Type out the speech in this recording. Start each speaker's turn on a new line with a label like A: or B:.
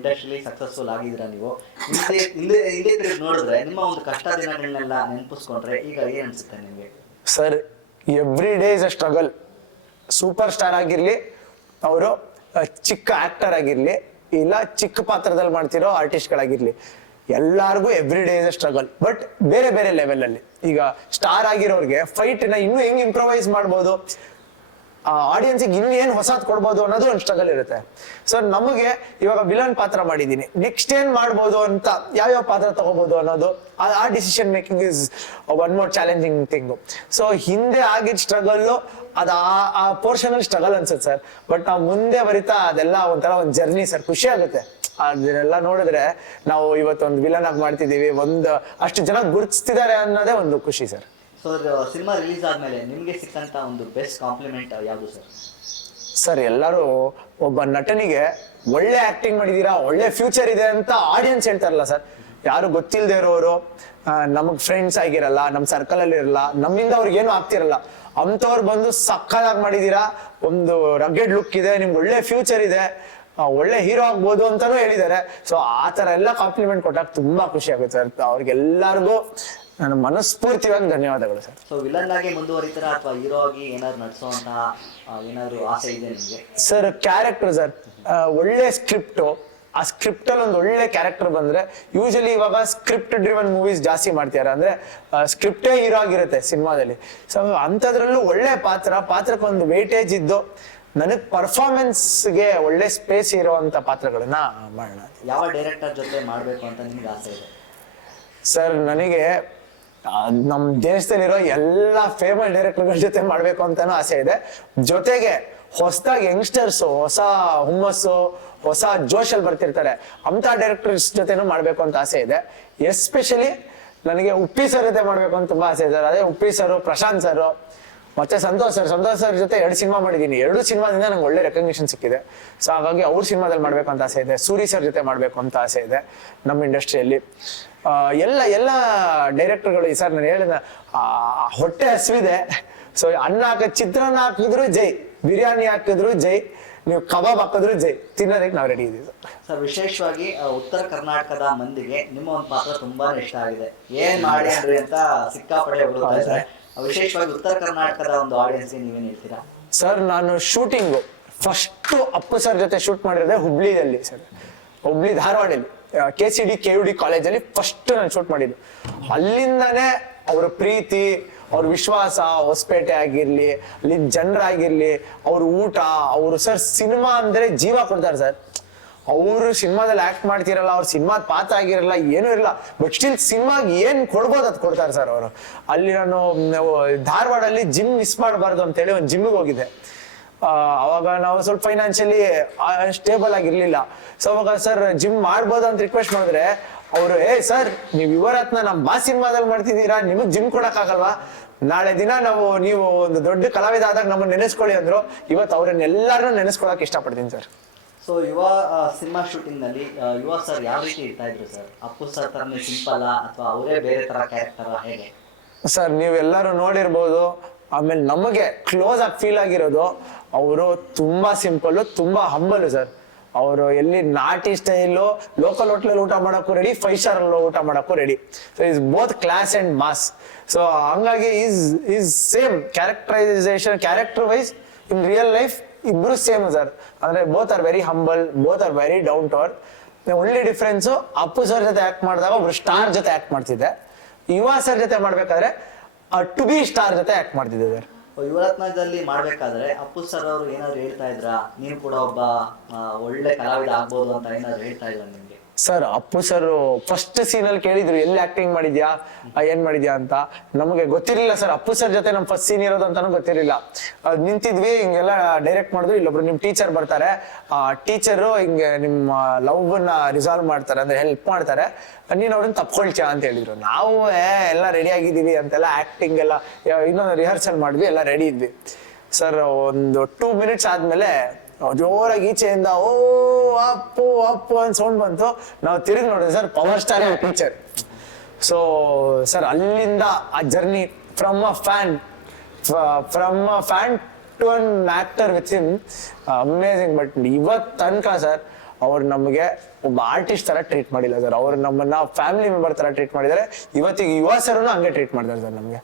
A: ಇಂಡಸ್ಟ್ರಿಲಿ successful ಆಗಿದ್ದೀರಾ ನೀವು? ನೋಡಿದ್ರೆ ನಿಮ್ಮ ಒಂದು ಕಷ್ಟ ದಿನಗಳನ್ನೆಲ್ಲ ನೆನಪಿಸ್ಕೊಂಡ್ರೆ ಈಗ ಏನ್ ಅನ್ಸುತ್ತೆ ನಿಮಗೆ?
B: Sir every day is a struggle super star ಆಗಿರ್ಲಿ, ಅವರು ಚಿಕ್ಕ ಆಕ್ಟರ್ ಆಗಿರ್ಲಿ, ಇಲ್ಲ ಚಿಕ್ಕ ಪಾತ್ರದಲ್ಲಿ ಮಾಡ್ತಿರೋ ಆರ್ಟಿಸ್ಟ್ಗಳಾಗಿರ್ಲಿ ಎಲ್ಲಾರ್ಗೂ every day is a struggle but ಬೇರೆ ಬೇರೆ ಲೆವೆಲ್ ಅಲ್ಲಿ. ಈಗ ಸ್ಟಾರ್ ಆಗಿರೋರ್ಗೆ ಫೈಟ್ನ ಇನ್ನೂ ಹೆಂಗ್ ಇಂಪ್ರೊವೈಸ್ ಮಾಡ್ಬೋದು? ಆಡಿಯನ್ಸಿಗೆ ಇನ್ನು ಏನು ಹೊಸದ್ ಕೊಡ್ಬೋದು ಅನ್ನೋದು ಒಂದು ಸ್ಟ್ರಗಲ್ ಇರುತ್ತೆ. ಸೊ ನಮಗೆ ಇವಾಗ ವಿಲನ್ ಪಾತ್ರ ಮಾಡಿದ್ದೀನಿ ನೆಕ್ಸ್ಟ್ ಏನ್ ಮಾಡ್ಬೋದು ಅಂತ ಯಾವ್ಯಾವ ಪಾತ್ರ ತಗೋಬಹುದು ಅನ್ನೋದು, ಆ- ಆ decision making is one more challenging thing so ಹಿಂದೆ ಆಗಿದ್ ಸ್ಟ್ರಗಲ್ ಅದು ಆ- ಆ ಪೋರ್ಷನ್ ಅಲ್ಲಿ ಸ್ಟ್ರಗಲ್ ಅನ್ಸುತ್ತೆ ಸರ್. ಬಟ್ ನಾವು ಮುಂದೆ ಬರಿತಾ ಅದೆಲ್ಲ ಒಂಥರ ಒಂದು ಜರ್ನಿ ಸರ್. ಖುಷಿ ಆಗುತ್ತೆ. ಅದನ್ನೆಲ್ಲ ನೋಡಿದ್ರೆ ನಾವು ಇವತ್ತೊಂದು ವಿಲನ್ ಆಗಿ ಮಾಡ್ತಿದ್ದೀವಿ. ಒಂದು ಅಷ್ಟು ಜನ ಗುರುತಿಸ್ತಿದ್ದಾರೆ ಅನ್ನೋದೇ ಒಂದು ಖುಷಿ ಸರ್.
A: ಸೊ ಸಿನಿಮಾ ರಿಲೀಸ್ ಆದ್ಮೇಲೆ ನಿಮಗೆ ಸಿಕ್ಕಂತ ಒಂದು ಬೆಸ್ಟ್ ಕಾಂಪ್ಲಿಮೆಂಟ್ ಯಾವುದು ಸರ್
B: ಸರ್ ಎಲ್ಲರೂ ಒಬ್ಬ ನಟನಿಗೆ ಒಳ್ಳೆ ಆಕ್ಟಿಂಗ್ ಮಾಡಿದೀರಾ, ಒಳ್ಳೆ ಫ್ಯೂಚರ್ ಇದೆ ಅಂತ ಆಡಿಯನ್ಸ್ ಹೇಳ್ತಾರಲ್ಲ ಸರ್ ಯಾರು ಗೊತ್ತಿಲ್ಲದೆ ಇರೋರು ನಮಗ್ ಫ್ರೆಂಡ್ಸ್ ಆಗಿರಲ್ಲ, ನಮ್ ಸರ್ಕಲ್ ಅಲ್ಲಿ ಇರಲ್ಲ, ನಮ್ಮಿಂದ ಅವ್ರಿಗೆ ಏನು ಆಗ್ತಿರಲ್ಲ. ಅಂಥವ್ರು ಬಂದು ಸಕ್ಕದಾಗಿ ಮಾಡಿದೀರಾ, ಒಂದು ರಗ್ಗೆಡ್ ಲುಕ್ ಇದೆ, ನಿಮ್ಗೆ ಒಳ್ಳೆ ಫ್ಯೂಚರ್ ಇದೆ ಒಳ್ಳೆ ಹೀರೋ ಆಗ್ಬೋದು ಅಂತಾನು ಹೇಳಿದ್ದಾರೆ. ಸೊ ಆ ತರ ಎಲ್ಲ ಕಾಂಪ್ಲಿಮೆಂಟ್ ಕೊಟ್ಟಾಗ ತುಂಬಾ ಖುಷಿ ಆಗುತ್ತೆ ಅವ್ರಿಗೆಲ್ಲರಿಗೂ ನನ್ನ ಮನಸ್ಫೂರ್ತಿಯಾಗಿ ಧನ್ಯವಾದಗಳು ಸರ್.
A: ಸೊ ವಿಲನ್ ಆಗಿ ಮುಂದುವರಿತಾರ ಅಥವಾ ಹೀರೋ ಆಗಿ ಏನಾದ್ರು ನಡ್ಸೋಂತ ಏನಾದ್ರು ಆಸೆ ಇದೆ ನಿಮಗೆ?
B: ಸರ್ ಕ್ಯಾರೆಕ್ಟರ್ ಸರ್ ಒಳ್ಳೆ ಸ್ಕ್ರಿಪ್ಟ್ ಆ ಸ್ಕ್ರಿಪ್ಟ್ ಅಲ್ಲಿ ಒಂದು ಒಳ್ಳೆ ಕ್ಯಾರೆಕ್ಟರ್ ಬಂದ್ರೆ ಯೂಶಲಿ ಇವಾಗ ಸ್ಕ್ರಿಪ್ಟ್ ಡ್ರಿವನ್ ಮೂವೀಸ್ ಜಾಸ್ತಿ ಮಾಡ್ತಿದ್ದಾರೆ ಅಂದ್ರೆ ಸ್ಕ್ರಿಪ್ಟೇ ಹೀರೋ ಆಗಿರುತ್ತೆ ಸಿನಿಮಾದಲ್ಲಿ. ಸೊ ಅಂಥದ್ರಲ್ಲೂ ಒಳ್ಳೆ ಪಾತ್ರ ಪಾತ್ರಕ್ಕೆ ಒಂದು ವೇಟೇಜ್ ಇದ್ದು ನನಗೆ ಪರ್ಫಾರ್ಮೆನ್ಸ್ಗೆ ಒಳ್ಳೆ ಸ್ಪೇಸ್ ಇರುವಂತ ಪಾತ್ರಗಳನ್ನ ಮಾಡೋಣ.
A: ಯಾವ ಡೈರೆಕ್ಟರ್ ಜೊತೆ ಮಾಡಬೇಕು ಅಂತ ನಿಮ್ಗೆ ಆಸೆ ಇದೆ?
B: ಸರ್ ನನಗೆ ಆ, ನಮ್ ದೇಶದಲ್ಲಿರೋ ಎಲ್ಲ ಫೇಮಸ್ ಡೈರೆಕ್ಟರ್ಗಳ ಜೊತೆ ಮಾಡ್ಬೇಕು ಅಂತಾನು ಆಸೆ ಇದೆ. ಜೊತೆಗೆ ಹೊಸದಾಗಿ ಯಂಗ್ಸ್ಟರ್ಸ್ ಹೊಸ ಹುಮ್ಮಸ್ಸು ಹೊಸ ಜೋಶಲ್ಲಿ ಬರ್ತಿರ್ತಾರೆ. ಅಂತ ಡೈರೆಕ್ಟರ್ಸ್ ಜೊತೆನೂ ಮಾಡ್ಬೇಕು ಅಂತ ಆಸೆ ಇದೆ. ಎಸ್ಪೆಷಲಿ ನನಗೆ ಉಪ್ಪಿ ಸರ್ ಜೊತೆ ಮಾಡ್ಬೇಕು ಅಂತ ತುಂಬಾ ಆಸೆ ಇದೆ. ಅದೇ ಉಪ್ಪಿ ಸರ್ ಪ್ರಶಾಂತ್ ಸರ್. ಮತ್ತೆ ಸಂತೋಷ್ ಸರ್ ಸಂತೋಷ್ ಸರ್ ಜೊತೆ ಎರಡು ಸಿನಿಮಾ ಮಾಡಿದ್ದೀನಿ ಎರಡು ಸಿನಿಮಾದಿಂದ ನಂಗೆ ಒಳ್ಳೆ ರೆಕಗ್ನಿಷನ್ ಸಿಕ್ಕಿದೆ. ಸೊ ಹಾಗಾಗಿ ಅವ್ರ ಸಿನಿಮಾದಲ್ಲಿ ಮಾಡ್ಬೇಕು ಅಂತ ಆಸೆ ಇದೆ. ಸೂರಿ ಸರ್ ಜೊತೆ ಮಾಡ್ಬೇಕು ಅಂತ ಆಸೆ ಇದೆ ನಮ್ಮ ಇಂಡಸ್ಟ್ರಿಯಲ್ಲಿ. ಎಲ್ಲ ಎಲ್ಲ ಡೈರೆಕ್ಟರ್ಗಳು ಈ ಸರ್ ನಾನು ಹೇಳಿದ ಹೊಟ್ಟೆ ಹಸಿವಿದೆ. ಸೊ ಅನ್ನ ಹಾಕ ಚಿತ್ರಾನ್ನ ಹಾಕಿದ್ರು ಜೈ ಬಿರಿಯಾನಿ ಹಾಕಿದ್ರು ಜೈ ನೀವು ಕಬಾಬ್ ಹಾಕಿದ್ರು ಜೈ ತಿನ್ನೋದಕ್ಕೆ ನಾವು ರೆಡಿ ಇದ್ದೀವಿ ಸರ್
A: ವಿಶೇಷವಾಗಿ ಉತ್ತರ ಕರ್ನಾಟಕದ ಮಂದಿಗೆ ನಿಮ್ಮ ಒಂದು ಪಾತ್ರ ತುಂಬಾನೇ ಇಷ್ಟ ಆಗಿದೆ. ಏನ್ ಮಾಡಿ ಅಂತ ಸಿಕ್ಕಾಪಡೆ ವಿಶೇಷವಾಗಿ ಉತ್ತರ ಕರ್ನಾಟಕದ ಒಂದು ಆಡಿಯನ್ಸ್ ನೀವೇನು ಹೇಳ್ತೀರಾ?
B: ಸರ್ ನಾನು ಶೂಟಿಂಗು ಫಸ್ಟ್ ಅಪ್ಪು ಸರ್ ಜೊತೆ ಶೂಟ್ ಮಾಡಿರೋದೆ ಹುಬ್ಳಿಯಲ್ಲಿ sir Hubli ಧಾರವಾಡಲ್ಲಿ K C D K U D ಕಾಲೇಜಲ್ಲಿ ಫಸ್ಟ್ ನಾನು ಶೂಟ್ ಮಾಡಿದ್ದು. ಅಲ್ಲಿಂದನೇ ಅವ್ರ ಪ್ರೀತಿ, ಅವ್ರ ವಿಶ್ವಾಸ, ಹೊಸಪೇಟೆ ಆಗಿರಲಿ, ಅಲ್ಲಿ ಜನರಾಗಿರ್ಲಿ, ಅವ್ರ ಊಟ, ಅವರು ಸರ್ ಸಿನಿಮಾ ಅಂದ್ರೆ ಜೀವ ಕೊಡ್ತಾರೆ ಸರ್ ಅವರು ಸಿನಿಮಾದಲ್ಲಿ ಆಕ್ಟ್ ಮಾಡ್ತಿರಲ್ಲ, ಅವ್ರ ಸಿನಿಮಾದ ಪಾತ್ರ ಆಗಿರಲ್ಲ, ಏನೂ ಇರಲ್ಲ. ಬಟ್ ಸ್ಟಿಲ್ ಸಿನಿಮಾಗೆ ಏನ್ ಕೊಡ್ಬೋದು ಅದು ಕೊಡ್ತಾರೆ ಸರ್ ಅವರು. ಅಲ್ಲಿ ನಾನು ಧಾರವಾಡಲ್ಲಿ ಜಿಮ್ ಮಿಸ್ ಮಾಡಬಾರ್ದು ಅಂತೇಳಿ ಒಂದು ಜಿಮ್ಗೆ ಹೋಗಿದ್ದೆ. ಅವಾಗ ನಾವು ಸ್ವಲ್ಪ ಫೈನಾನ್ಷಿಯಲಿ ಸ್ಟೇಬಲ್ ಆಗಿರ್ಲಿಲ್ಲ. ಸೊ ಅವಾಗ ಸರ್ ಜಿಮ್ ಮಾಡ್ಬೋದು ಅಂತ ರಿಕ್ವೆಸ್ಟ್ ಮಾಡಿದ್ರೆ ಅವರು, ಏ ಸರ್ ನೀವು ಯುವರತ್ನ ನಮ್ಮ ಬಾ ಸಿನಿಮಾದಲ್ಲಿ ಮಾಡ್ತಿದ್ದೀರಾ? ನಿಮಗ್ ಜಿಮ್ ಕೊಡಕ್ಕಾಗಲ್ವಾ? ನಾಳೆ ದಿನ ನಾವು, ನೀವು ಒಂದು ದೊಡ್ಡ ಕಲಾವಿದ ಆದಾಗ ನಮ್ಮನ್ನ ನೆನೆಸ್ಕೊಳ್ಳಿ ಅಂದ್ರು. ಇವತ್ತು ಅವ್ರನ್ನೆಲ್ಲರನ್ನೂ ನೆನೆಸ್ಕೊಳಕ್ ಇಷ್ಟಪಡ್ತೀನಿ ಸರ್
A: ಸೊ ಯುವ ಸಿನಿಮಾ ಶೂಟಿಂಗ್ನಲ್ಲಿ ಆ, ಯುವ ಸರ್ ಯಾವ ರೀತಿ ಇರ್ತಾ ಇದ್ರು ಸರ್ ಅಪ್ಪು ಸರ್ ತರನೇ ಸಿಂಪಲ್ ಅಥವಾ ಅವರೇ ಬೇರೆ ತರ ಕ್ಯಾರೆಕ್ಟರ್ ಹೇಗೆ?
B: ಸರ್ ನೀವೆಲ್ಲರೂ ನೋಡಿರ್ಬೋದು ಆಮೇಲೆ ನಮಗೆ ಕ್ಲೋಸ್ ಆಗಿ ಫೀಲ್ ಆಗಿರೋದು ಅವರು ತುಂಬಾ ಸಿಂಪಲ್ ತುಂಬಾ ಹಂಬಲು ಸರ್ ಅವರು ಎಲ್ಲಿ ನಾಟಿ ಸ್ಟೈಲು ಲೋಕಲ್ ಹೋಟ್ಲಲ್ಲಿ ಊಟ ಮಾಡೋಕ್ಕೂ ರೆಡಿ ಫೈವ್ ಸ್ಟಾರ್ ಅಲ್ಲಿ ಊಟ ಮಾಡೋಕ್ಕೂ ready so is both class and mass so ಹಂಗಾಗಿ is is same characterisation character wise in real life ಇಬ್ರು ಸೇಮ್ ಸರ್. ಅಂದ್ರೆ both are very humble both are very down to earth ಒಳ್ಳೆ difference Appu sir ಜೊತೆ act ಮಾಡಿದಾಗ ಒಬ್ರು star ಜೊತೆ act ಮಾಡ್ತಿದ್ದೆ. ಯುವ ಸರ್ ಜೊತೆ ಮಾಡ್ಬೇಕಾದ್ರೆ ಟು ಬಿ ಸ್ಟಾರ್ ಜೊತೆ ಆಕ್ಟ್ ಮಾಡ್ತಿದ್ದೆ ಸರ್
A: ಯುವರತ್ನದಲ್ಲಿ ಮಾಡ್ಬೇಕಾದ್ರೆ ಅಪ್ಪು ಸರ್ ಅವರು ಏನಾದ್ರು ಹೇಳ್ತಾ ಇದ್ರಾ? ನೀನು ಕೂಡ ಒಬ್ಬ ಒಳ್ಳೆ ಕಲಾವಿದ ಆಗ್ಬೋದು ಅಂತ ಏನಾದ್ರು ಹೇಳ್ತಾ ಇಲ್ಲ ನಿಮ್ಗೆ?
B: Sir, Appu sir first scene ಅಲ್ಲಿ ಕೇಳಿದ್ರು, ಎಲ್ಲಿ ಆಕ್ಟಿಂಗ್ ಮಾಡಿದ್ಯಾ? ಏನ್ ಮಾಡಿದ್ಯಾ ಅಂತ? ನಮಗೆ ಗೊತ್ತಿರಲಿಲ್ಲ ಸರ್. ಅಪ್ಪು ಸರ್ ಜೊತೆ ನಮ್ ಫಸ್ಟ್ ಸೀನ್ ಇರೋದು ಅಂತಾನು ಗೊತ್ತಿರಲಿಲ್ಲ. ನಿಂತಿದ್ವಿ, ಹಿಂಗೆಲ್ಲ ಡೈರೆಕ್ಟ್ ಮಾಡಿದ್ರು ಇಲ್ಲೊಬ್ರು ನಿಮ್ ಟೀಚರ್ ಬರ್ತಾರೆ. ಆ ಟೀಚರ್ ಹಿಂಗೆ ನಿಮ್ಮ ಲವ್ ಅನ್ನ ರಿಸಾಲ್ವ್ ಮಾಡ್ತಾರೆ, ಅಂದ್ರೆ ಹೆಲ್ಪ್ ಮಾಡ್ತಾರೆ. ನೀನ್ ಅವ್ರನ್ನ ತಪ್ಕೊಳ್ತೀಯ ಅಂತ ಹೇಳಿದ್ರು. ನಾವು ಎಲ್ಲ ರೆಡಿ ಆಗಿದೀವಿ ಅಂತೆಲ್ಲ ಆಕ್ಟಿಂಗ್ ಎಲ್ಲ ಇನ್ನೊಂದು ರಿಹರ್ಸಲ್ ಮಾಡಿದ್ವಿ, ಎಲ್ಲ ರೆಡಿ ಇದ್ವಿ. ಸರ್, ಒಂದು ಟೂ ಮಿನಿಟ್ಸ್ ಆದ್ಮೇಲೆ ಜೋರಾಗಿ ಈಚೆಯಿಂದ ಓ ಅಪ್ಪು ಅಪ್ಪು ಅಂತ ಸೌಂಡ್ ಬಂತು ನಾವು ತಿರುಗಿ ನೋಡಿದ್ವಿ sir power star teacher so sir ಅಲ್ಲಿಂದ ಆ journey from a fan from a fan to an actor with him amazing but ಇವತ್ ತನಕ ಸರ್ ಅವ್ರು ನಮಗೆ ಒಬ್ಬ ಆರ್ಟಿಸ್ಟ್ ತರ ಟ್ರೀಟ್ ಮಾಡಿಲ್ಲ ಸರ್ ಅವ್ರು ನಮ್ಮನ್ನ ಫ್ಯಾಮಿಲಿ ಮೆಂಬರ್ ತರ ಟ್ರೀಟ್ ಮಾಡಿದ್ದಾರೆ. ಇವತ್ತಿಗೆ ಯುವ ಸರ್ ಹಂಗೆ ಟ್ರೀಟ್ ಮಾಡಿದ್ದಾರೆ ಸರ್ ನಮಗೆ.